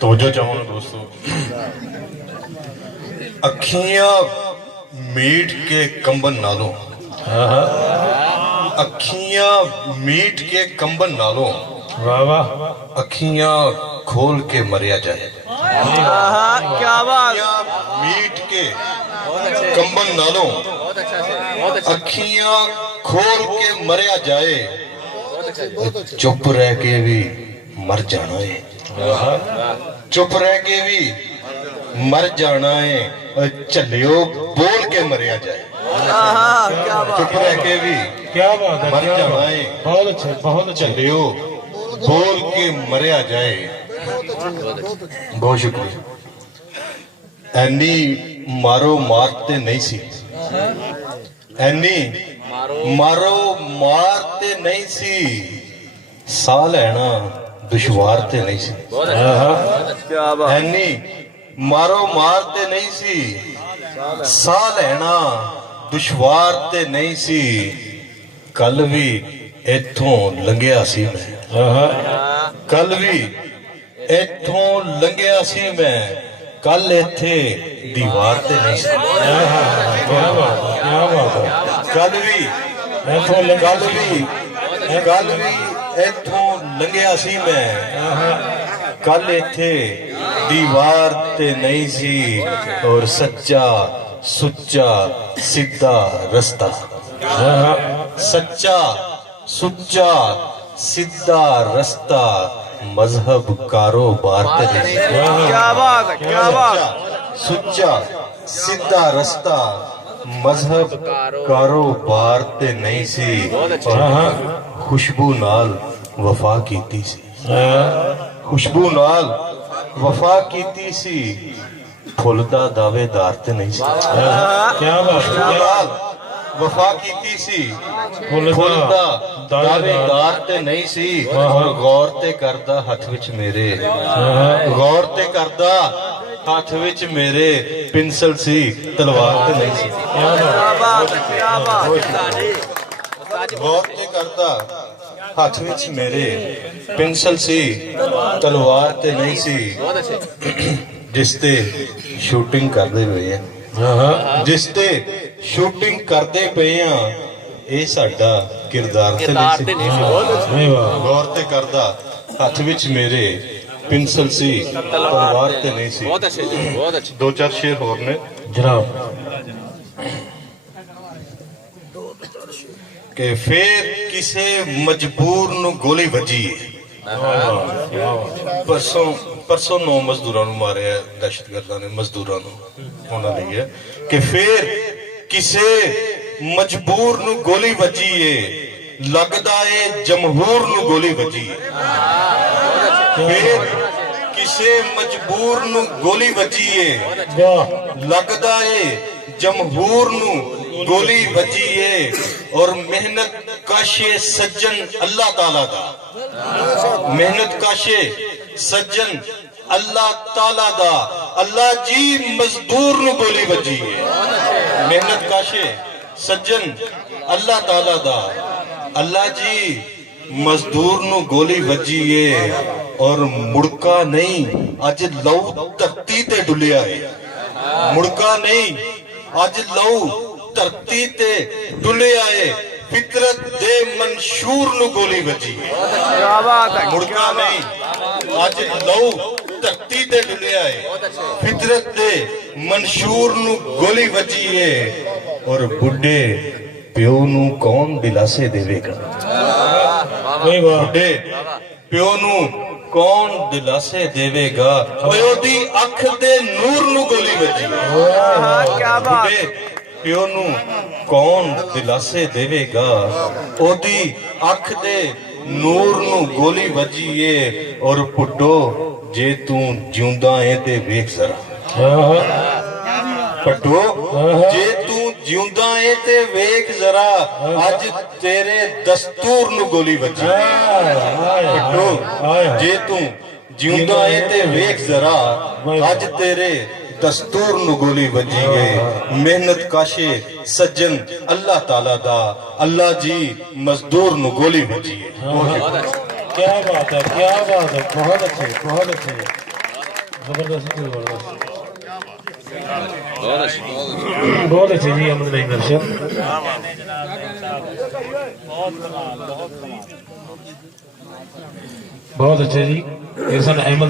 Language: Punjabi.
तवज्जो चाहो दोस्तों, अखियां मीट के कंबन नालों, अखियां मीट के कंबन नालों, वाह वाह, अखियां खोल के मरिया जाए। क्या बात, मीट के कंबन नालों अखियां खोल के मरिया जाए, चुप रह के भी मर जाना है, चुप रह के भी मर जाना है, चलियो बोल के मरिया जाए। चुप रह के भी क्या बात है, मर क्या जाना बात। है, बहुत अच्छे, बहुत अच्छे। चलियो बोल के मरिया जाए। बहुत शुक्रिया। ਐਨੀ ਮਾਰੋ ਮਾਰ ਤੇ ਨਹੀਂ ਸੀ, ਐਨੀ ਮਾਰੋ ਮਾਰ ਤੇ ਨਹੀਂ ਸੀ, ਸਾਹ ਲੈਣਾ ਦੁਸ਼ਵਾਰ ਤੇ ਨਹੀਂ ਸੀ। क्या बात, ਐਨੀ ਮਾਰੋ ਮਾਰ ਤੇ ਨਹੀਂ ਸੀ, ਸਾਹ ਲੈਣਾ ਦੁਸ਼ਵਾਰ ਤੇ ਨਹੀਂ ਸੀ, ਕੱਲ ਵੀ ਇੱਥੋਂ ਲੰਘਿਆ ਸੀ ਮੈਂ, ਕੱਲ ਵੀ ਇੱਥੋਂ ਲੰਘਿਆ ਸੀ ਮੈਂ, ਕੱਲ ਇੱਥੇ ਦੀਵਾਰ ਤੇ ਨਹੀਂ ਸੀ। क्या बात, क्या बात है। ਕੱਲ ਵੀ ਇੱਥੋਂ ਲੰਘਿਆ ਸੀ ਮੈਂ, ਕੱਲ ਇੱਥੇ ਦੀਵਾਰ ਤੇ ਨਹੀਂ ਸੀ, ਔਰ ਸੱਚਾ ਸੁੱਚਾ ਸਿੱਧਾ ਰਸਤਾ, ਸੱਚਾ ਸੁੱਚਾ ਸਿੱਧਾ ਰਸਤਾ, मजहब कारोबार ते नहीं। क्या बात है, क्या बात, सुच्चा सीधा रस्ता मजहब कारोबार ते नहीं सी, खुशबू नाल वफा कीती सी, खुशबू नाल वफा कीती सी, फुल दा दावेदार ते नहीं सी। क्या बात, खुशबू नाल वफा कीती सी, फुल दा दावेदार ते नहीं सी, और गौर ते करदा हथ विच मेरे, गौर ते करदा हथ विच मेरे, पिंसल सी तलवार ते नहीं सी। क्या बात, क्या बात, गौर ते करदा हथ विच मेरे, पिंसल सी तलवार ते नहीं सी, जिस ते शूटिंग करदे पए आ, जिस ते शूटिंग करदे पए आ, ਇਹ ਸਾਡਾ ਕਿਰਦਾਰ ਤੇ ਨਹੀਂ ਸੀ। ਗੌਰ ਤੇ ਕਰਦਾ ਹੱਥ ਵਿੱਚ ਮੇਰੇ, ਪਿੰਸਲ ਸੀ ਤਲਵਾਰ ਤੇ ਨਹੀਂ ਸੀ। बहुत अच्छे जी, बहुत अच्छे। ਦੋ ਚਾਰ ਸ਼ੇਰ ਹੋਰ ਨੇ जनाब। ਕਿ ਫੇਰ ਕਿਸੇ ਮਜਬੂਰ ਨੂੰ ਗੋਲੀ ਵੱਜੀ ਏ। ਪਰਸੋਂ 9 ਮਜ਼ਦੂਰਾਂ ਨੂੰ ਮਾਰਿਆ ਦਹਿਸ਼ਤਗਰਦਾਂ ਨੇ, ਮਜ਼ਦੂਰਾਂ ਨੂੰ, ਉਹਨਾਂ ਲਈ ਹੈ ਕਿ ਫੇਰ ਕਿਸੇ ਮਜਬੂਰ ਨੂੰ ਗੋਲੀ ਵੱਜੀ ਏ, ਲੱਗਦਾ ਏ ਜਮਹੂਰ ਨੂੰ ਗੋਲੀ ਵੱਜੀ ਏ। ਫੇਰ ਕਿਸੇ ਮਜਬੂਰ ਨੂੰ ਗੋਲੀ ਵੱਜੀ ਏ, ਲੱਗਦਾ ਏ ਜਮਹੂਰ ਨੂੰ ਗੋਲੀ ਵੱਜੀ ਏ, ਔਰ ਮਿਹਨਤ ਕਾਸ਼ੇ ਸੱਜਣ ਅੱਲਾਹ ਤਾਲਾ ਦਾ, ਮਿਹਨਤ ਕਾਸ਼ੇ ਸੱਜਣ ਅੱਲਾਹ ਤਾਲਾ ਦਾ, ਅੱਲਾਹ ਜੀ ਮਜ਼ਦੂਰ ਨੂੰ ਗੋਲੀ ਵੱਜੀ ਏ। ਮਿਹਨਤ ਕਾਸ਼ੇ ਸੱਜਣ ਅੱਲਾਹ ਤਾਲਾ ਦਾ, ਅੱਲਾਹ ਜੀ ਮਜ਼ਦੂਰ ਨੂੰ ਗੋਲੀ ਵੱਜੀ ਏ, ਔਰ ਮੁੜਕਾ ਨਹੀਂ ਅੱਜ ਲਹੂ ਧਰਤੀ ਤੇ ਡੁੱਲਿਆ ਏ, ਮੁੜਕਾ ਨਹੀਂ ਅੱਜ ਲਹੂ ਧਰਤੀ ਤੇ ਡੁੱਲਿਆ ਏ, ਫਿਤਰਤ ਦੇ ਮਨਸ਼ੂਰ ਨੂੰ ਗੋਲੀ ਵੱਜੀ ਏ। क्या बात है, ਮੁੜਕਾ ਨਹੀਂ ਅੱਜ ਲਹੂ ਧਰਤੀ ਤੇ ਡੁੱਲਿਆ ਏ, ਫਿਤਰਤ ਦੇ ਮਨਸ਼ੂਰ ਨੂੰ ਗੋਲੀ ਵੱਜੀ ਏ, ਔਰ ਬੁੱਢੇ ਪਿਓ ਨੂੰ ਕੌਣ ਦਿਲਾਸੇ ਦੇਵੇਗਾ, ਬੁੱਢੇ ਪਿਓ ਨੂੰ ਕੌਣ ਦਿਲਾਸੇ ਦੇਵੇਗਾ, ਓਏ ਉਹਦੀ ਅੱਖ ਦੇ ਨੂਰ ਨੂੰ ਗੋਲੀ ਵੱਜੀ ਏ। क्या बात, ਬੁੱਢੇ ਪਿਓ ਨੂੰ ਕੌਣ ਦਿਲਾਸੇ ਦੇਵੇਗਾ, ਉਹਦੀ ਅੱਖ ਦੇ ਨੂਰ ਨੂੰ ਗੋਲੀ ਵੱਜੀ ਏ, ਔਰ ਪੁੱਟੋ ਜੇ ਤੂੰ ਜਿਉਂਦਾ ਏ ਤੇ ਵੇਖ ਜ਼ਰਾ, ਪੱਟੋ ਜੇ ਤੂੰ ਜਿਉਂਦਾ ਏ ਤੇ ਵੇਖ ਜ਼ਰਾ, ਅੱਜ ਤੇਰੇ ਦਸਤੂਰ ਨੂੰ ਗੋਲੀ ਵੱਜੀ। ਪੱਟੋ ਜੇ ਤੂੰ ਜਿਉਂਦਾ ਏ ਤੇ ਵੇਖ ਜ਼ਰਾ, ਅੱਜ ਤੇਰੇ ਦਸਤੂਰ ਨੂੰ ਗੋਲੀ ਵੱਜੀ ਏ। ਮਿਹਨਤ ਕਾਸ਼ੇ ਸੱਜਣ ਅੱਲਾਹ ਤਾਲਾ ਦਾ, ਅੱਲਾਹ ਜੀ ਮਜ਼ਦੂਰ ਨੂੰ ਗੋਲੀ ਵੱਜੀ ਏ। क्या बात है, क्या बात है, बहुत अच्छे, बहुत अच्छे, जबरदस्त, जबरदस्त, बहुत अच्छे जी अहमद नईम अरशद। बहुत अच्छे जी, एहसन अहमद।